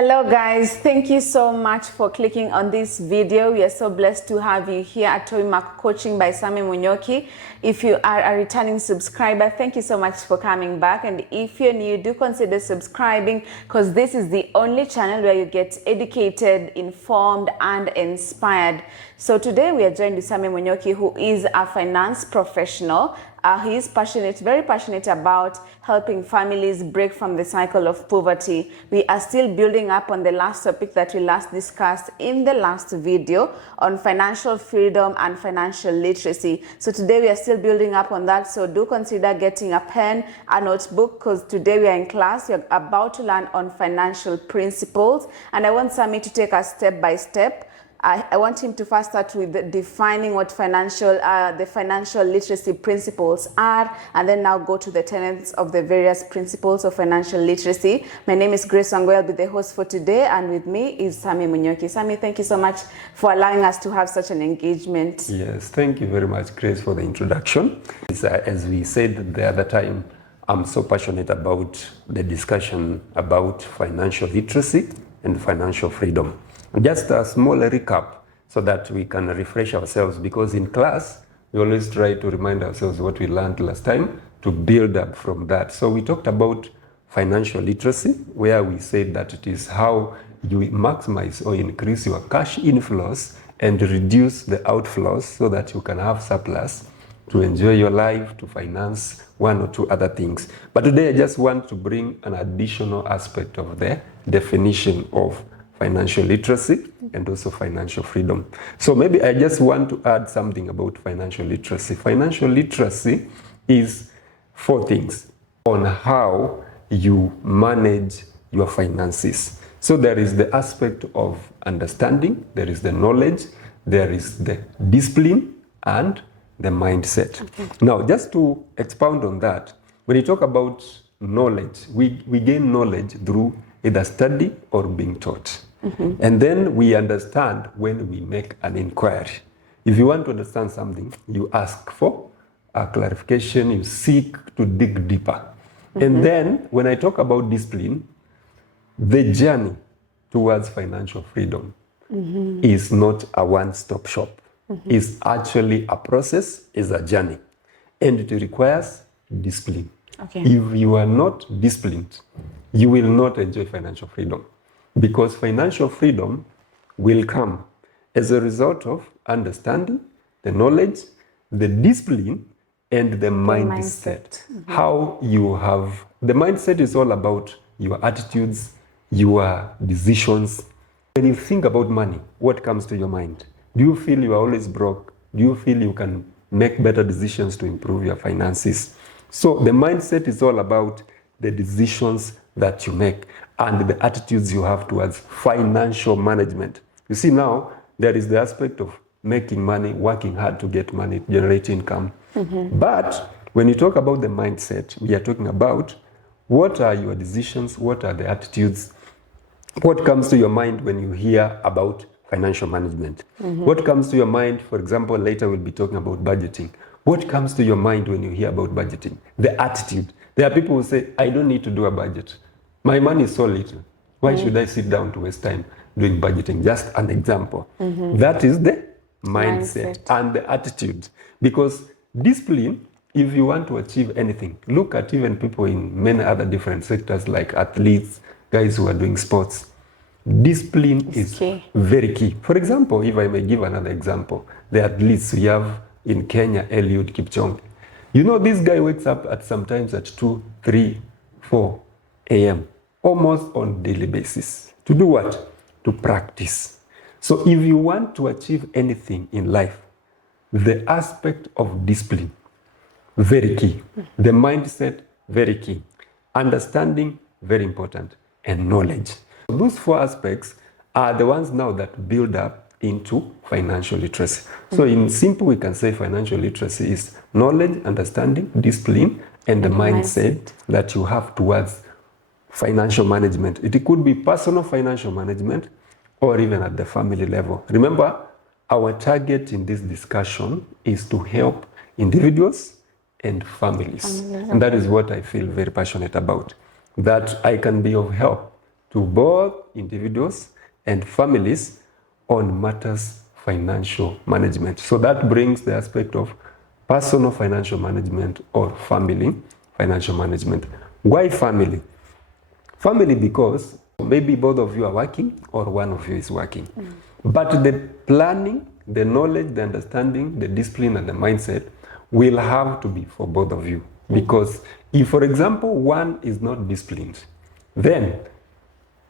Hello guys, thank you so much for clicking on this video. We are so blessed to have you here at Toymark Coaching by Sammy Munyoki. If you are a returning subscriber, thank you so much for coming back. And if you're new, do consider subscribing because this is the only channel where you get educated, informed, and inspired. So today we are joined with Sammy Munyoki, who is a finance professional. He is passionate, very passionate about helping families break from the cycle of poverty. We are still building up on the last topic that we last discussed in the last video on financial freedom and financial literacy. So today we are still building up on that. So do consider getting a pen, a notebook, because today we are in class. We're about to learn on financial principles. And I want Sammy to take us step by step. I want him to first start with defining what the financial literacy principles are, and then now go to the tenets of the various principles of financial literacy. My name is Grace Wangwe. I'll be the host for today, and with me is Sammy Munyoki. Sammy, thank you so much for allowing us to have such an engagement. Yes, thank you very much, Grace, for the introduction. As we said the other time, I'm so passionate about the discussion about financial literacy and financial freedom. Just a small recap so that we can refresh ourselves, because in class we always try to remind ourselves what we learned last time to build up from that. So we talked about financial literacy, where we said that it is how you maximize or increase your cash inflows and reduce the outflows so that you can have surplus to enjoy your life, to finance one or two other things. But today I just want to bring an additional aspect of the definition of financial literacy and also financial freedom. So maybe I just want to add something about financial literacy. Financial literacy is 4 things on how you manage your finances. So there is the aspect of understanding, there is the knowledge, there is the discipline, and the mindset. Okay. Now, just to expound on that, when you talk about knowledge, we gain knowledge through either study or being taught. Mm-hmm. And then we understand when we make an inquiry. If you want to understand something, you ask for a clarification, you seek to dig deeper. Mm-hmm. And then when I talk about discipline, the journey towards financial freedom mm-hmm. is not a one-stop shop. Mm-hmm. It's actually a process, it's a journey. And it requires discipline. Okay. If you are not disciplined, you will not enjoy financial freedom. Because financial freedom will come as a result of understanding, the knowledge, the discipline, and the mindset. Mm-hmm. How you have, the mindset is all about your attitudes, your decisions. When you think about money, what comes to your mind? Do you feel you are always broke? Do you feel you can make better decisions to improve your finances? So the mindset is all about the decisions that you make and the attitudes you have towards financial management. You see, now there is the aspect of making money, working hard to get money, generate income. Mm-hmm. But when you talk about the mindset, we are talking about what are your decisions, what are the attitudes, what comes to your mind when you hear about financial management. Mm-hmm. What comes to your mind, for example, later we'll be talking about budgeting. What comes to your mind when you hear about budgeting? The attitude. There are people who say, I don't need to do a budget. My money is so little. Why should I sit down to waste time doing budgeting? Just an example. Mm-hmm. That is the mindset and the attitude. Because discipline, if you want to achieve anything, look at even people in many other different sectors like athletes, guys who are doing sports. Discipline is key. Very key. For example, if I may give another example, the athletes we have in Kenya, Eliud Kipchoge. You know, this guy wakes up at sometimes at 2, 3, 4 a.m. almost on daily basis. To do what? To practice. So if you want to achieve anything in life, the aspect of discipline, very key. The mindset, very key. Understanding, very important. And knowledge. Those 4 aspects are the ones now that build up into financial literacy. So in simple, we can say financial literacy is knowledge, understanding, discipline, and the mindset that you have towards financial management. It could be personal financial management or even at the family level. Remember, our target in this discussion is to help individuals and families. And that is what I feel very passionate about. That I can be of help to both individuals and families on matters financial management. So that brings the aspect of personal financial management or family financial management. Why family? Family because maybe both of you are working or one of you is working. But the planning, the knowledge, the understanding, the discipline and the mindset will have to be for both of you. Because if, for example, one is not disciplined, then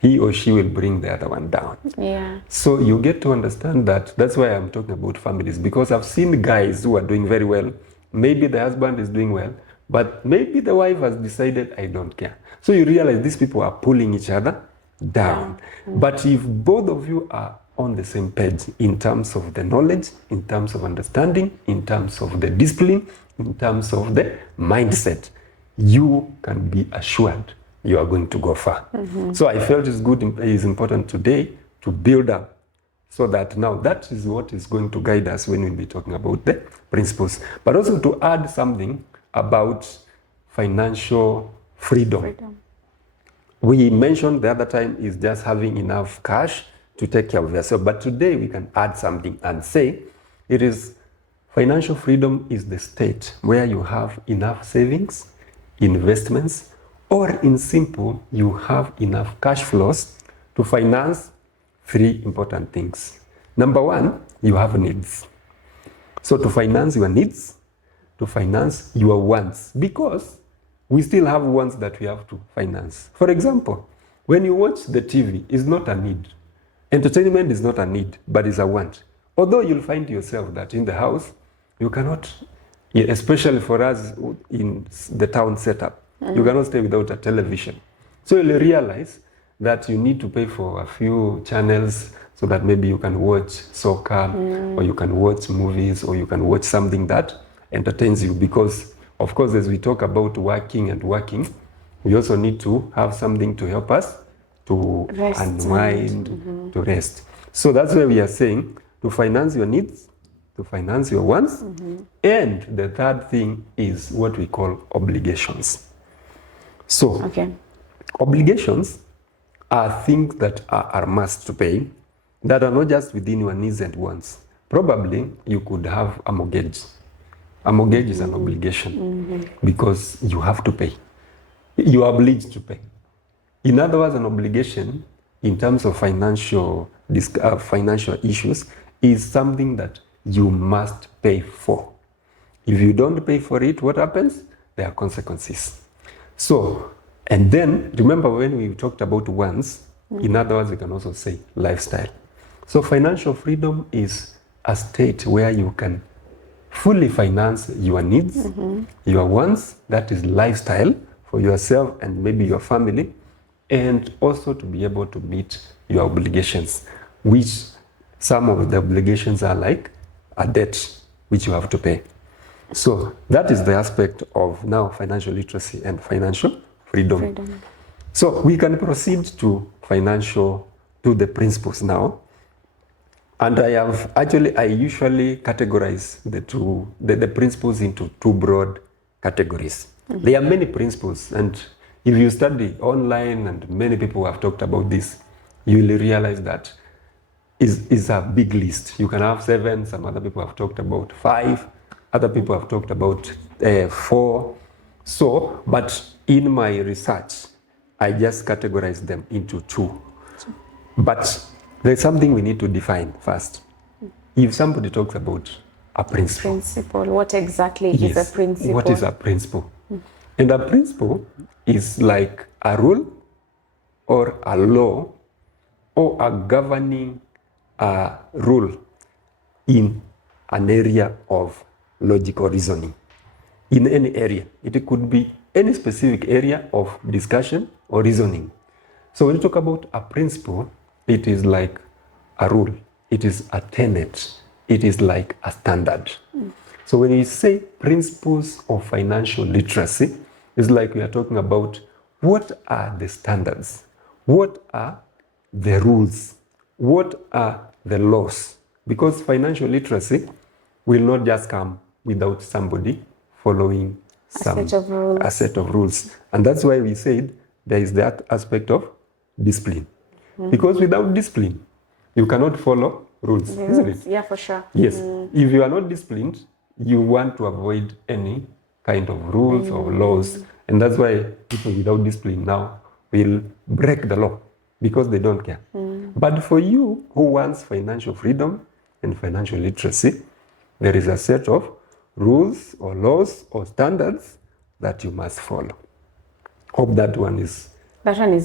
he or she will bring the other one down. Yeah. So you get to understand that. That's why I'm talking about families, because I've seen guys who are doing very well. Maybe the husband is doing well, but maybe the wife has decided, I don't care. So you realize these people are pulling each other down. But if both of you are on the same page in terms of the knowledge, in terms of understanding, in terms of the discipline, in terms of the mindset, you can be assured you are going to go far. So I felt it's important today to build up so that now that is what is going to guide us when we'll be talking about the principles. But also to add something about financial freedom. We mentioned the other time is just having enough cash to take care of yourself. But today we can add something and say it is financial freedom is the state where you have enough savings, investments, or in simple, you have enough cash flows to finance three important things. Number one, you have needs. So to finance your needs, to finance your wants, because we still have wants that we have to finance. For example, when you watch the TV, it's not a need. Entertainment is not a need, but it's a want. Although you'll find yourself that in the house, you cannot, especially for us in the town setup, you cannot stay without a television. So you'll realize that you need to pay for a few channels so that maybe you can watch soccer, or you can watch movies, or you can watch something that entertains you. Because, of course, as we talk about working and working, we also need to have something to help us to Rest unwind, to rest. So that's why we are saying to finance your needs, to finance your wants, and the third thing is what we call obligations. So, obligations are things that are must to pay, that are not just within your needs and wants. Probably you could have a mortgage. A mortgage is an obligation because you have to pay. You are obliged to pay. In other words, an obligation in terms of financial issues is something that you must pay for. If you don't pay for it, what happens? There are consequences. So, and then remember when we talked about wants, in other words, we can also say lifestyle. So financial freedom is a state where you can fully finance your needs, your wants, that is lifestyle for yourself and maybe your family, and also to be able to meet your obligations, which some of the obligations are like a debt which you have to pay. So that is the aspect of now financial literacy and financial freedom. So we can proceed to the principles now. And I usually categorize the principles into two broad categories. There are many principles, and if you study online, and many people have talked about this, you will realize that is a big list. You can have 7, some other people have talked about 5, other people have talked about 4. So, but in my research, I just categorize them into 2. But there's something we need to define first. If somebody talks about a principle. What exactly is a principle? What is a principle? And a principle is like a rule or a law or a governing rule in an area of logical reasoning. In any area. It could be any specific area of discussion or reasoning. So when you talk about a principle, it is like a rule. It is a tenet. It is like a standard. So when we say principles of financial literacy, it's like we are talking about what are the standards? What are the rules? What are the laws? Because financial literacy will not just come without somebody following a set of rules. And that's why we said there is that aspect of discipline. Because without discipline, you cannot follow rules, isn't it? Yeah, for sure. Yes. If you are not disciplined, you want to avoid any kind of rules or laws. And that's why people without discipline now will break the law because they don't care. But for you who wants financial freedom and financial literacy, there is a set of rules or laws or standards that you must follow. Hope that one is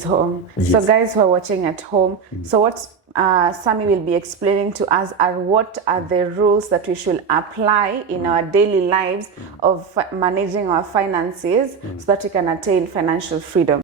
home. Yes. So guys who are watching at home, so what Sammy will be explaining to us are what are the rules that we should apply in our daily lives of managing our finances so that we can attain financial freedom.